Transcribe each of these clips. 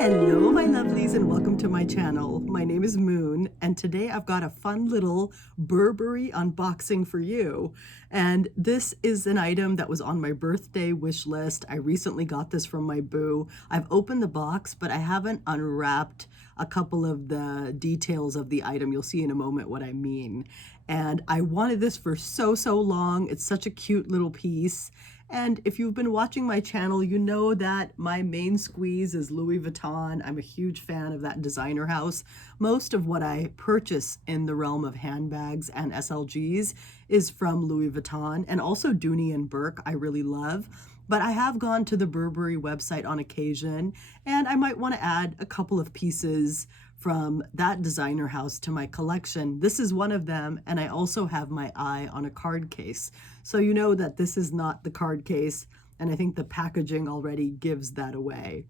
Hello my lovelies and welcome to my channel. My name is Moon and today I've got a fun little Burberry unboxing for you. And this is an item that was on my birthday wish list. I recently got this from my boo. I've opened the box but I haven't unwrapped a couple of the details of the item. You'll see in a moment what I mean. And I wanted this for so long. It's such a cute little piece. And if you've been watching my channel, you know that my main squeeze is Louis Vuitton. I'm a huge fan of that designer house. Most of what I purchase in the realm of handbags and SLGs is from Louis Vuitton, and also Dooney and Burke I really love. But I have gone to the Burberry website on occasion, and I might want to add a couple of pieces from that designer house to my collection. This is one of them, and I also have my eye on a card case. So you know that this is not the card case, and I think the packaging already gives that away.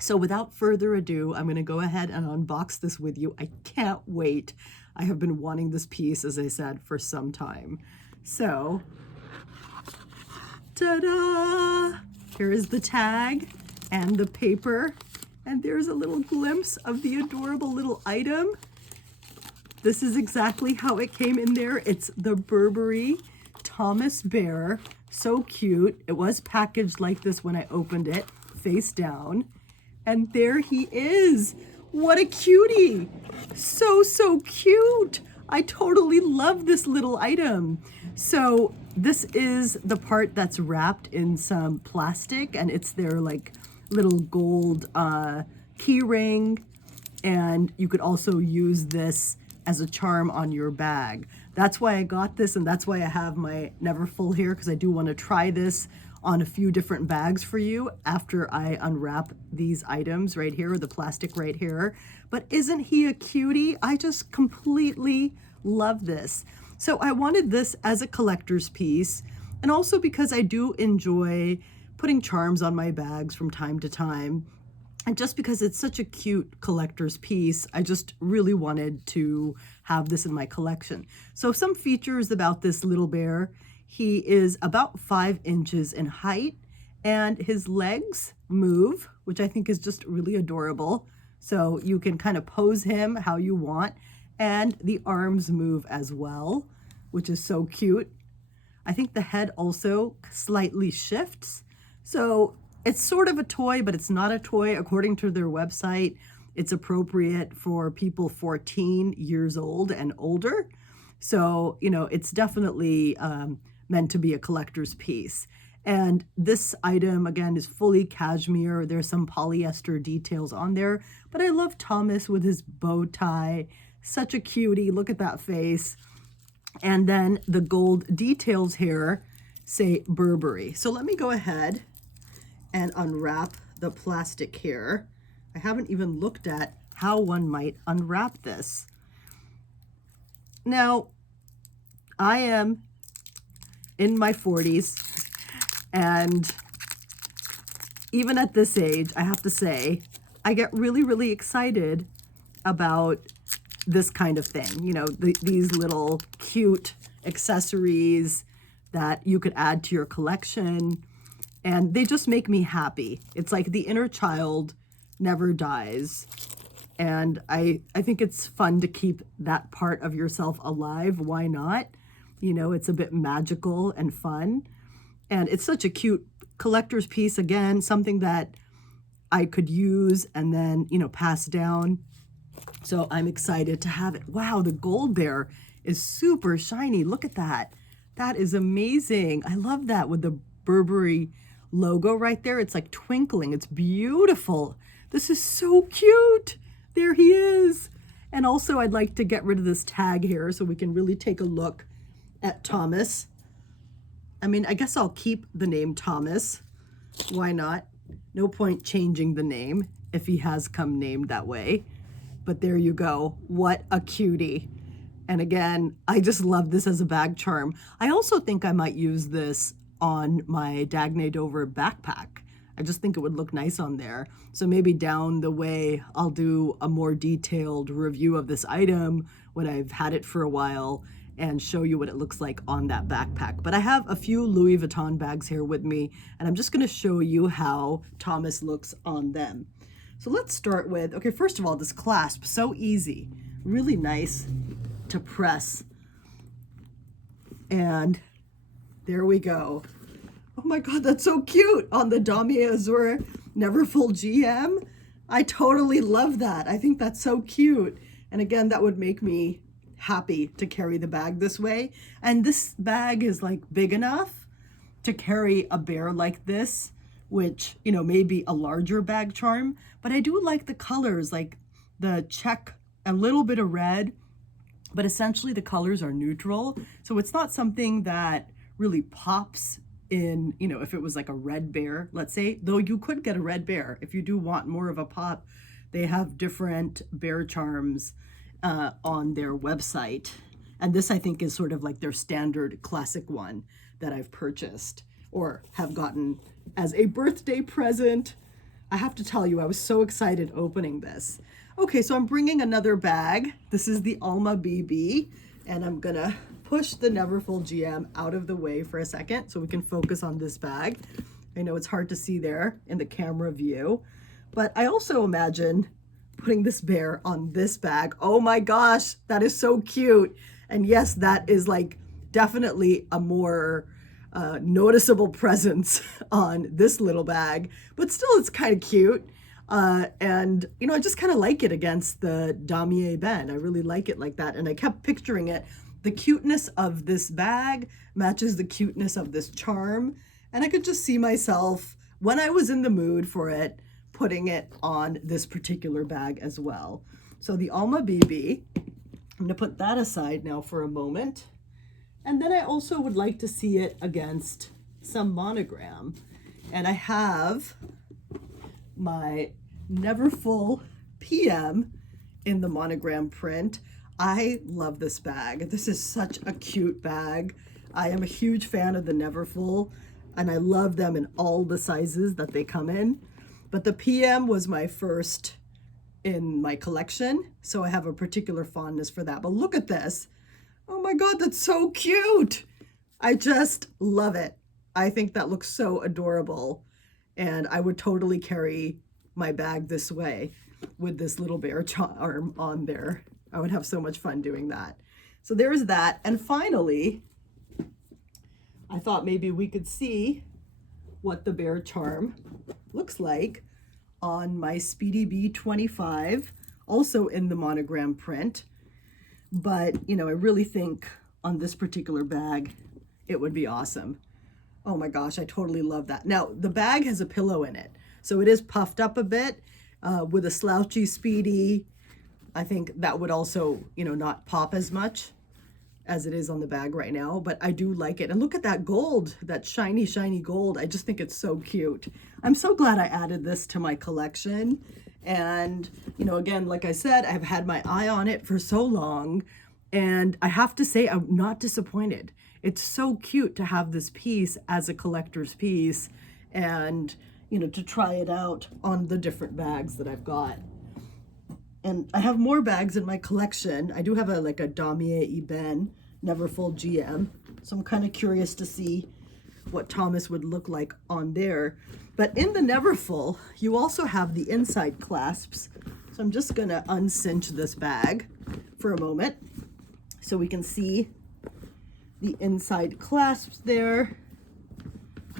So without further ado, I'm going to go ahead and unbox this with you. I can't wait. I have been wanting this piece, as I said, for some time. So, ta-da! Here is the tag and the paper. And there's a little glimpse of the adorable little item. This is exactly how it came in there. It's the Burberry Thomas Bear. So cute. It was packaged like this when I opened it, face down. And there he is. What a cutie. So cute. I totally love this little item. So this is the part that's wrapped in some plastic, and it's their like little gold key ring, and you could also use this as a charm on your bag. That's why I got this, and that's why I have my Neverfull here, because I do want to try this on a few different bags for you after I unwrap these items right here, the plastic right here. But isn't he a cutie? I just completely love this. So I wanted this as a collector's piece, and also because I do enjoy putting charms on my bags from time to time. And just because it's such a cute collector's piece, I just really wanted to have this in my collection. So some features about this little bear: he is about 5 inches in height, and his legs move, which I think is just really adorable. So you can kind of pose him how you want, and the arms move as well, which is so cute. I think the head also slightly shifts. So it's sort of a toy, but it's not a toy. According to their website, it's appropriate for people 14 years old and older. So, you know, it's definitely meant to be a collector's piece. And this item, again, is fully cashmere. There's some polyester details on there. But I love Thomas with his bow tie. Such a cutie. Look at that face. And then the gold details here say Burberry. So let me go ahead and unwrap the plastic here. I haven't even looked at how one might unwrap this. Now, I am in my 40s, and even at this age, I have to say, I get really excited about this kind of thing. You know, these little cute accessories that you could add to your collection. And they just make me happy. It's like the inner child never dies. And I think it's fun to keep that part of yourself alive. Why not? You know, it's a bit magical and fun. And it's such a cute collector's piece. Again, something that I could use and then, you know, pass down. So I'm excited to have it. Wow, the gold bear is super shiny. Look at that. That is amazing. I love that with the Burberry logo right there. It's like twinkling. It's beautiful. This is so cute. There he is. And also I'd like to get rid of this tag here so we can really take a look at Thomas. I mean, I guess I'll keep the name Thomas. Why not? No point changing the name if he has come named that way. But there you go. What a cutie. And again, I just love this as a bag charm. I also think I might use this on my Dagne Dover backpack. I just think it would look nice on there. So maybe down the way, I'll do a more detailed review of this item when I've had it for a while and show you what it looks like on that backpack. But I have a few Louis Vuitton bags here with me, and I'm just gonna show you how Thomas looks on them. So let's start with, okay, first of all, this clasp, so easy, really nice to press. And there we go. Oh my God, that's so cute on the Damier Azur Neverfull GM. I totally love that. I think that's so cute. And again, that would make me happy to carry the bag this way. And this bag is like big enough to carry a bear like this, which, you know, may be a larger bag charm, but I do like the colors, like the check, a little bit of red, but essentially the colors are neutral. So it's not something that really pops in, you know, if it was like a red bear, let's say, though you could get a red bear. If you do want more of a pop, they have different bear charms on their website. And this, I think, is sort of like their standard classic one that I've purchased or have gotten as a birthday present. I have to tell you, I was so excited opening this. Okay, so I'm bringing another bag. This is the Alma BB, and I'm gonna push the Neverfull GM out of the way for a second so we can focus on this bag. I know it's hard to see there in the camera view, but I also imagine putting this bear on this bag. Oh my gosh, that is so cute. And yes, that is like definitely a more noticeable presence on this little bag, but still it's kind of cute. And, you know, I just kind of like it against the Damier Ben. I really like it like that. And I kept picturing it. The cuteness of this bag matches the cuteness of this charm. And I could just see myself, when I was in the mood for it, putting it on this particular bag as well. So the Alma BB, I'm going to put that aside now for a moment. And then I also would like to see it against some monogram. And I have my Neverfull PM in the monogram print. I love this bag. This is such a cute bag. I am a huge fan of the Neverfull, and I love them in all the sizes that they come in. But the PM was my first in my collection, so I have a particular fondness for that. But look at this. Oh my God, that's so cute. I just love it. I think that looks so adorable. And I would totally carry my bag this way with this little bear charm on there. I would have so much fun doing that. So there's that. And finally, I thought maybe we could see what the bear charm looks like on my Speedy B25, also in the monogram print. But, you know, I really think on this particular bag, it would be awesome. Oh my gosh, I totally love that. Now, the bag has a pillow in it, so it is puffed up a bit with a slouchy Speedy. I think that would also, you know, not pop as much as it is on the bag right now, but I do like it. And look at that gold, that shiny, shiny gold. I just think it's so cute. I'm so glad I added this to my collection. And, you know, again, like I said, I've had my eye on it for so long, and I have to say I'm not disappointed. It's so cute to have this piece as a collector's piece and, you know, to try it out on the different bags that I've got. And I have more bags in my collection. I do have a Damier Ebene Neverfull GM. So I'm kind of curious to see what Thomas would look like on there. But in the Neverfull, you also have the inside clasps. So I'm just gonna uncinch this bag for a moment so we can see the inside clasps there.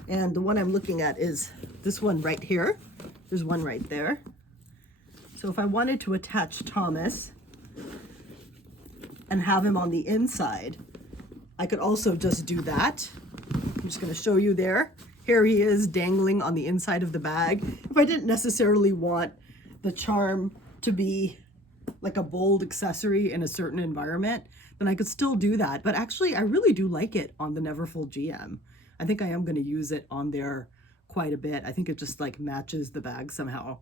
And the one I'm looking at is this one right here. There's one right there. So if I wanted to attach Thomas and have him on the inside, I could also just do that. I'm just going to show you there. Here he is dangling on the inside of the bag. If I didn't necessarily want the charm to be like a bold accessory in a certain environment, then I could still do that. But actually, I really do like it on the Neverfull GM. I think I am going to use it on there quite a bit. I think it just like matches the bag somehow.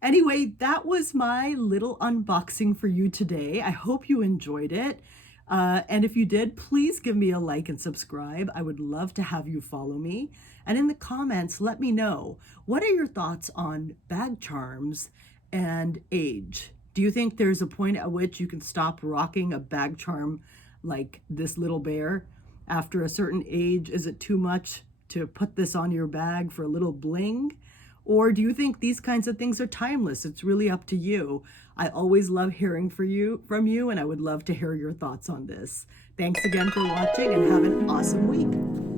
Anyway, that was my little unboxing for you today. I hope you enjoyed it. And if you did, please give me a like and subscribe. I would love to have you follow me. And in the comments, let me know, what are your thoughts on bag charms and age? Do you think there's a point at which you can stop rocking a bag charm like this little bear? After a certain age, is it too much to put this on your bag for a little bling? Or do you think these kinds of things are timeless? It's really up to you. I always love hearing from you, and I would love to hear your thoughts on this. Thanks again for watching, and have an awesome week.